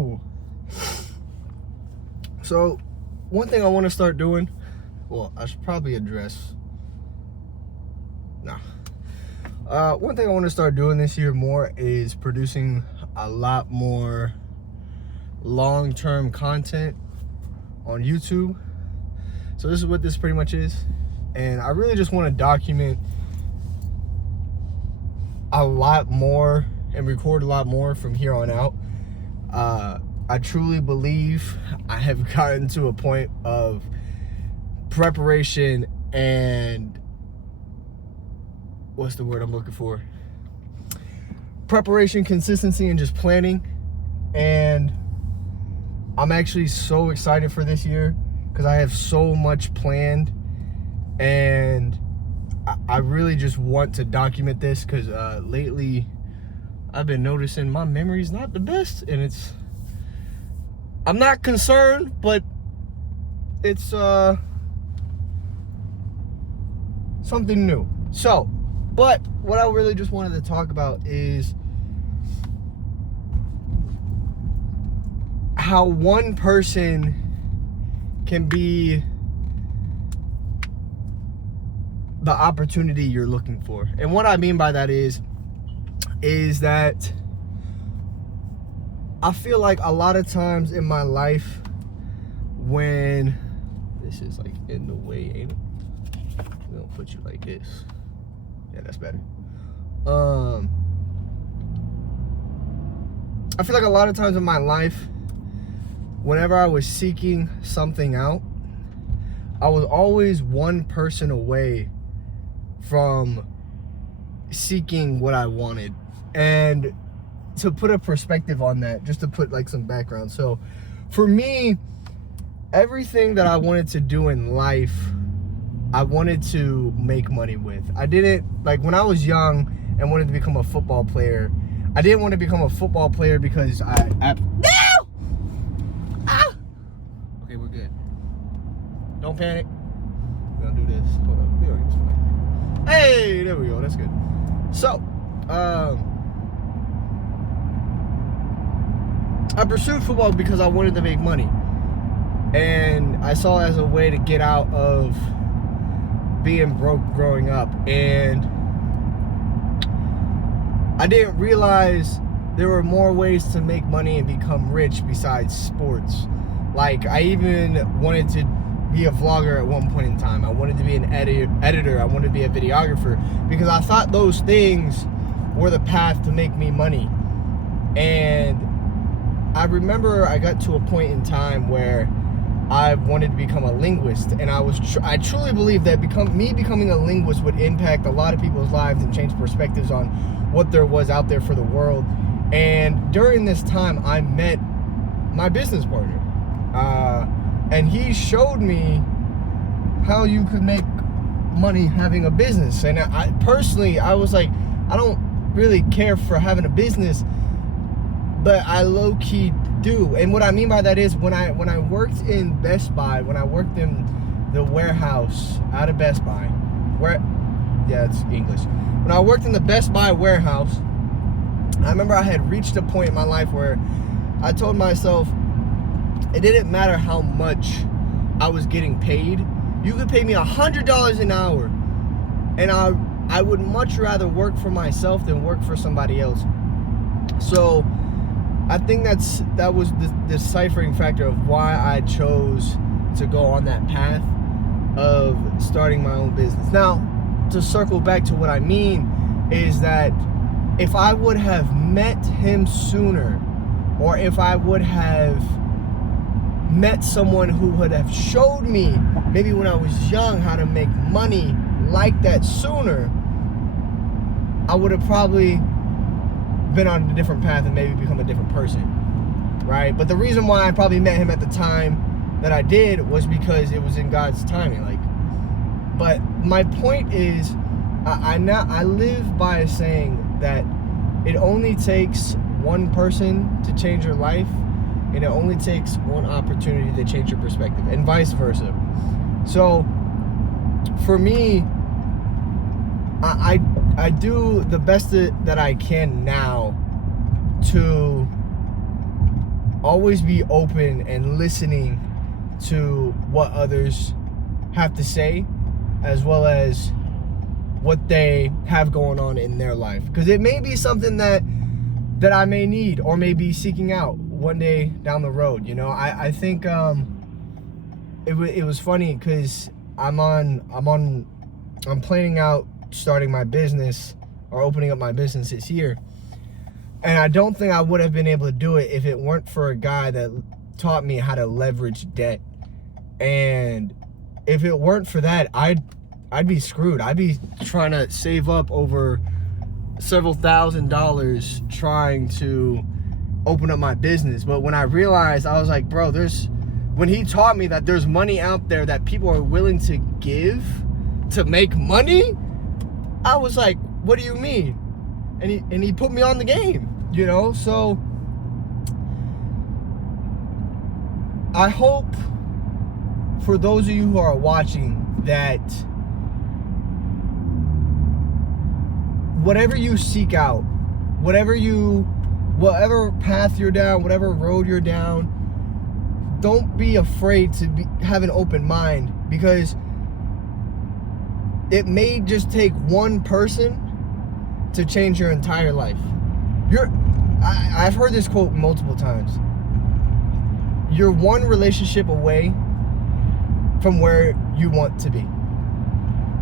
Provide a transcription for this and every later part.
cool. So, one thing I want to start doing, well, I should probably address. One thing I want to start doing this year more is producing a lot more long-term content on YouTube. So this is what this pretty much is. And I really just want to document a lot more and record a lot more from here on out. I truly believe I have gotten to a point of preparation and what's the word I'm looking for? Preparation, consistency, and just planning. And I'm actually so excited for this year because I have so much planned, and I really just want to document this because lately I've been noticing my memory's not the best, and I'm not concerned, but it's something new. So, but what I really just wanted to talk about is how one person can be the opportunity you're looking for. And what I mean by that is that I feel like a lot of times in my life when this is like in the way, ain't it? We're gonna put you like this. Yeah, that's better. I feel like a lot of times in my life, whenever I was seeking something out, I was always one person away from seeking what I wanted. And to put a perspective on that, just to put like some background. So for me, everything that I wanted to do in life, I wanted to make money with. I didn't, like when I was young and wanted to become a football player, I didn't want to become a football player because no! Ah! Okay, we're good. Don't panic. We're gonna do this. Hold up. We already get this one. Hey, there we go. That's good. So, I pursued football because I wanted to make money. And I saw it as a way to get out of being broke growing up. And I didn't realize there were more ways to make money and become rich besides sports. Like, I even wanted to be a vlogger at one point in time. I wanted to be an editor. I wanted to be a videographer because I thought those things were the path to make me money. And I remember I got to a point in time where I wanted to become a linguist, and I truly believe that becoming a linguist would impact a lot of people's lives and change perspectives on what there was out there for the world. And during this time, I met my business partner, and he showed me how you could make money having a business. And I personally, I was like, I don't really care for having a business, but I low-key do. And what I mean by that is when I worked in Best Buy, when I worked in the warehouse out of Best Buy, it's English. When I worked in the Best Buy warehouse, I remember I had reached a point in my life where I told myself it didn't matter how much I was getting paid. You could pay me $100 an hour, and I would much rather work for myself than work for somebody else. So I think that was the deciphering factor of why I chose to go on that path of starting my own business. Now, to circle back to what I mean is that if I would have met him sooner, or if I would have met someone who would have showed me maybe when I was young how to make money like that sooner, I would have probably been on a different path and maybe become a different person, right? But the reason why I probably met him at the time that I did was because it was in God's timing. But my point is, I live by a saying that it only takes one person to change your life, and it only takes one opportunity to change your perspective, and vice versa. So for me, I do the best that I can now to always be open and listening to what others have to say, as well as what they have going on in their life, because it may be something that I may need or may be seeking out one day down the road. You know, I think it was funny because I'm planning out starting my business or opening up my business this year, and I don't think I would have been able to do it if it weren't for a guy that taught me how to leverage debt. And if it weren't for that, I'd be screwed. I'd be trying to save up over several $1,000s trying to open up my business. But when I realized, I was like, bro, when he taught me that there's money out there that people are willing to give to make money, I was like, what do you mean? And he put me on the game, you know? So I hope for those of you who are watching that whatever you seek out, whatever path you're down, whatever road you're down, don't be afraid to have an open mind, because it may just take one person to change your entire life. I've heard this quote multiple times. You're one relationship away from where you want to be.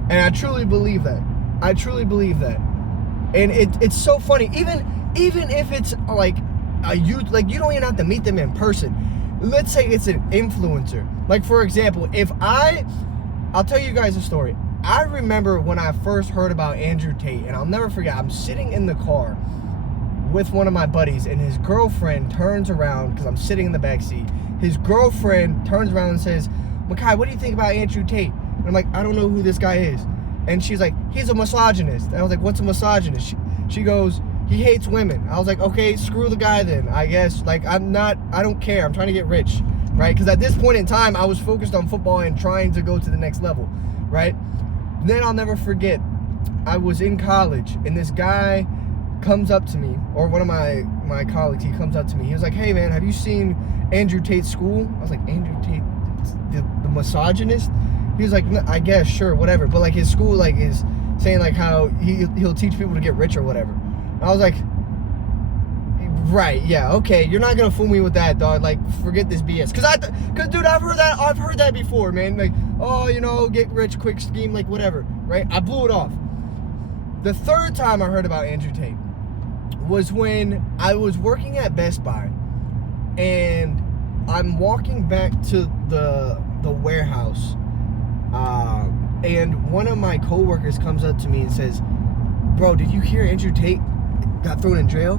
And I truly believe that. And it's so funny. Even if it's like you don't even have to meet them in person. Let's say it's an influencer. Like, for example, I'll tell you guys a story. I remember when I first heard about Andrew Tate, and I'll never forget, I'm sitting in the car with one of my buddies, and his girlfriend turns around, because I'm sitting in the back seat. His girlfriend turns around and says, Makai, what do you think about Andrew Tate? And I'm like, I don't know who this guy is. And she's like, he's a misogynist. And I was like, what's a misogynist? She goes, he hates women. I was like, okay, screw the guy then, I guess. Like, I don't care. I'm trying to get rich, right? Because at this point in time, I was focused on football and trying to go to the next level, right? Then I'll never forget, I was in college, and this guy comes up to me, or one of my colleagues, he comes up to me. He was like, hey, man, have you seen Andrew Tate's school? I was like, Andrew Tate, the misogynist? He was like, I guess, sure, whatever. But, like, his school, like, is saying, like, how he'll teach people to get rich or whatever. And I was like, right, yeah, okay, you're not gonna fool me with that, dog. Like, forget this BS. Cause dude, I've heard that before, man. Like, oh, you know, get rich quick scheme, like, whatever, right? I blew it off. The third time I heard about Andrew Tate was when I was working at Best Buy, and I'm walking back to the warehouse, and one of my coworkers comes up to me and says, bro, did you hear Andrew Tate got thrown in jail?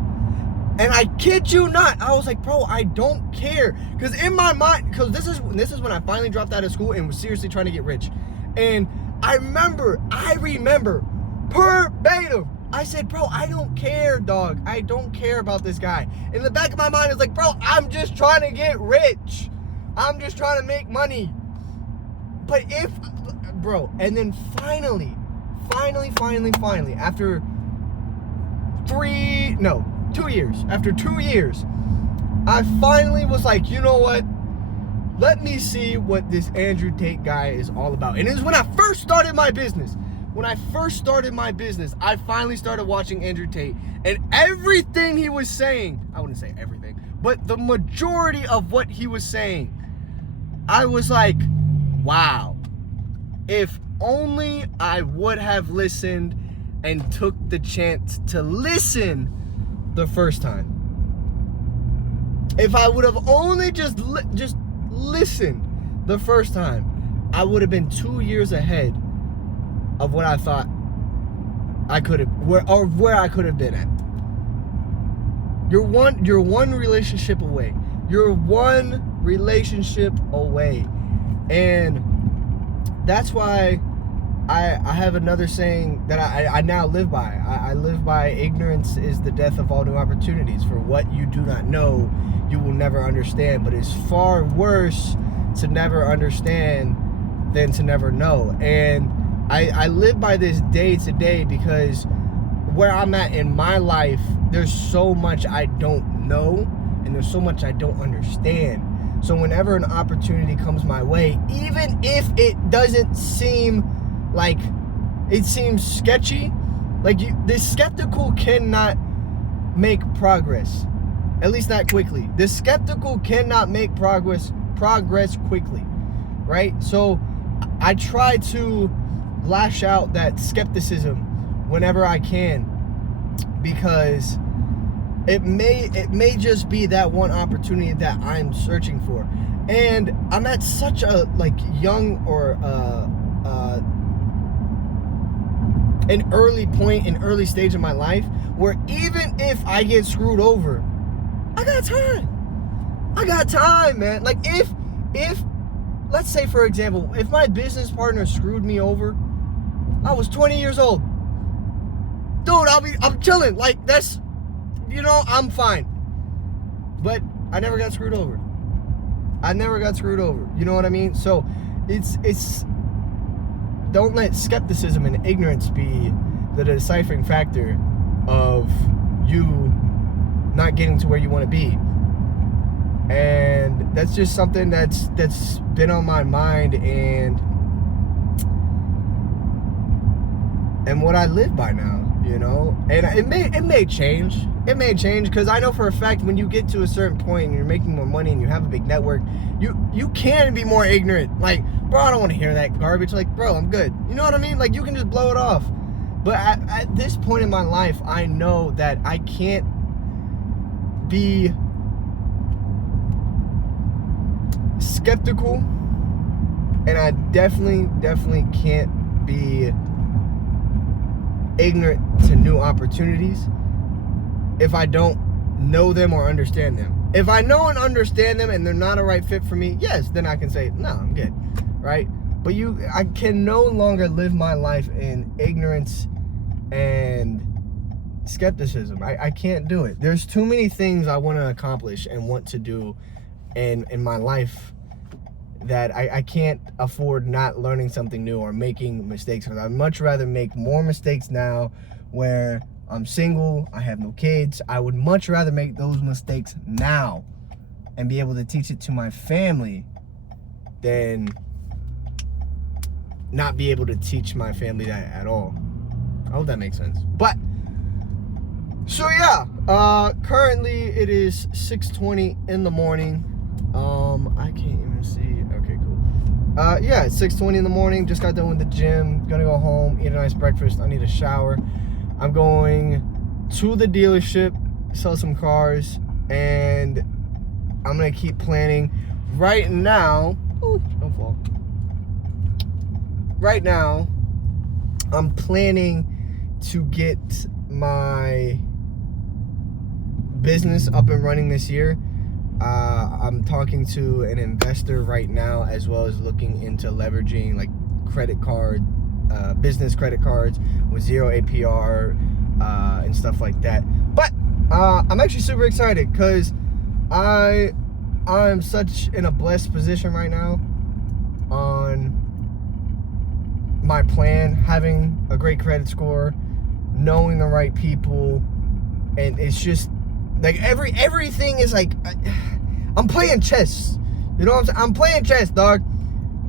And I kid you not, I was like, bro, I don't care. Because in my mind, because this is when I finally dropped out of school and was seriously trying to get rich. And I remember, verbatim, I said, bro, I don't care, dog. I don't care about this guy. In the back of my mind, it's like, bro, I'm just trying to get rich. I'm just trying to make money. But bro, and then finally, after 2 years, I finally was like, you know what? Let me see what this Andrew Tate guy is all about. And it was when I first started my business. I finally started watching Andrew Tate. And everything he was saying, I wouldn't say everything, but the majority of what he was saying, I was like, wow. If only I would have listened and took the chance to listen the first time. If I would have only just listened the first time, I would have been 2 years ahead of what I thought I could have, where I could have been at. You're one relationship away. And that's why I have another saying that I now live by. I live by, ignorance is the death of all new opportunities. For what you do not know, you will never understand. But it's far worse to never understand than to never know. And I live by this day to day, because where I'm at in my life, there's so much I don't know. and there's so much I don't understand. So whenever an opportunity comes my way, even if it doesn't seem like it seems sketchy, like the skeptical cannot make progress, at least not quickly. The skeptical cannot make progress quickly, right? So I try to lash out that skepticism whenever I can, because it may just be that one opportunity that I'm searching for. And I'm at such a young or an early point, an early stage of my life, where even if I get screwed over, I got time, man. Like if let's say, for example, if my business partner screwed me over, I was 20 years old, dude, I'm chilling. Like, that's, I'm fine. But I never got screwed over. You know what I mean? So it's don't let skepticism and ignorance be the deciphering factor of you not getting to where you want to be. And that's just something that's been on my mind, and what I live by now, and it may change. It may change, because I know for a fact when you get to a certain point and you're making more money and you have a big network, you can be more ignorant. Like, bro, I don't want to hear that garbage. Like, bro, I'm good. You know what I mean? Like, you can just blow it off. But at this point in my life, I know that I can't be skeptical, and I definitely can't be ignorant to new opportunities if I don't know them or understand them. If I know and understand them and they're not a right fit for me, yes, then I can say, no, I'm good, right? But I can no longer live my life in ignorance and skepticism. I can't do it. There's too many things I want to accomplish and want to do in my life that I can't afford not learning something new or making mistakes. Because I'd much rather make more mistakes now where I'm single, I have no kids. I would much rather make those mistakes now and be able to teach it to my family than not be able to teach my family that at all. I hope that makes sense. But so yeah, currently it is 6:20 in the morning. I can't even see. Okay, cool. Yeah, it's 6:20 in the morning. Just got done with the gym. Gonna go home, eat a nice breakfast. I need a shower. I'm going to the dealership, sell some cars, and I'm gonna keep planning. Right now, ooh, don't fall. Right now, I'm planning to get my business up and running this year. I'm talking to an investor right now, as well as looking into leveraging like credit card, business credit cards with 0 APR and stuff like that. But I'm actually super excited because I'm such in a blessed position right now on my plan, having a great credit score, knowing the right people, and it's just like everything is like I'm playing chess. You know what I'm saying? I'm playing chess, dog.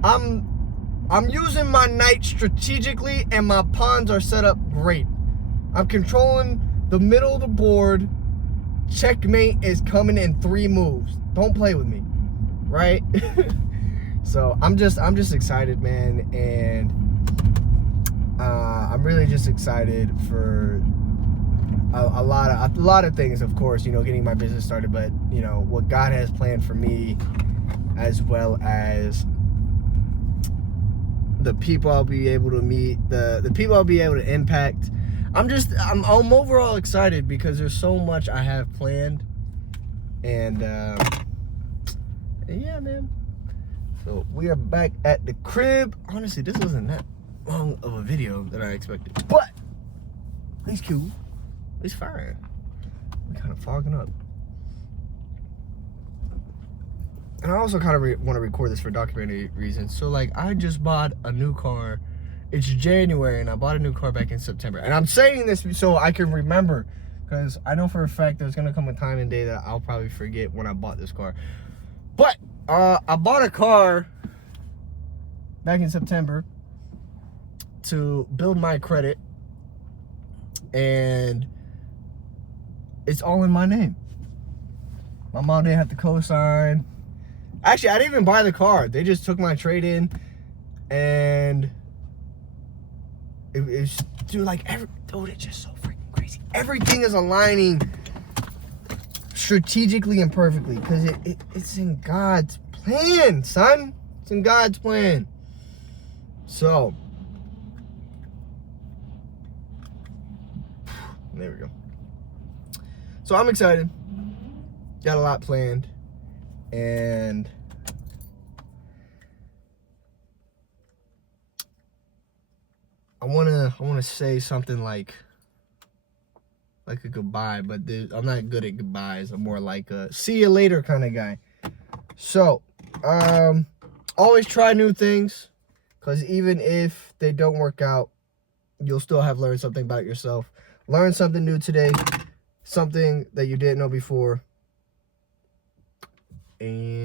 I'm using my knight strategically, and my pawns are set up great. I'm controlling the middle of the board. Checkmate is coming in 3 moves. Don't play with me, right? So I'm just excited, man, and I'm really just excited for a lot of things, of course, getting my business started, but what God has planned for me, as well as the people I'll be able to meet, the people I'll be able to impact. I'm overall excited because there's so much I have planned, and yeah, man. So we are back at the crib. Honestly, this wasn't that long of a video that I expected, but it's cool. It's fire. I'm kind of fogging up. And I also kind of want to record this for documentary reasons. So, like, I just bought a new car. It's January, and I bought a new car back in September. And I'm saying this so I can remember, because I know for a fact there's gonna come a time and day that I'll probably forget when I bought this car. But I bought a car back in September to build my credit, and it's all in my name. My mom didn't have to co-sign. Actually, I didn't even buy the car. They just took my trade-in, and it's, dude, like, dude, it's just so freaking crazy. Everything is aligning strategically and perfectly, because it's in God's plan, son. It's in God's plan. So, there we go. So I'm excited. Got a lot planned, and I wanna say something like a goodbye, but I'm not good at goodbyes. I'm more like a see you later kind of guy. So, always try new things, because even if they don't work out, you'll still have learned something about yourself. Learn something new today, something that you didn't know before. And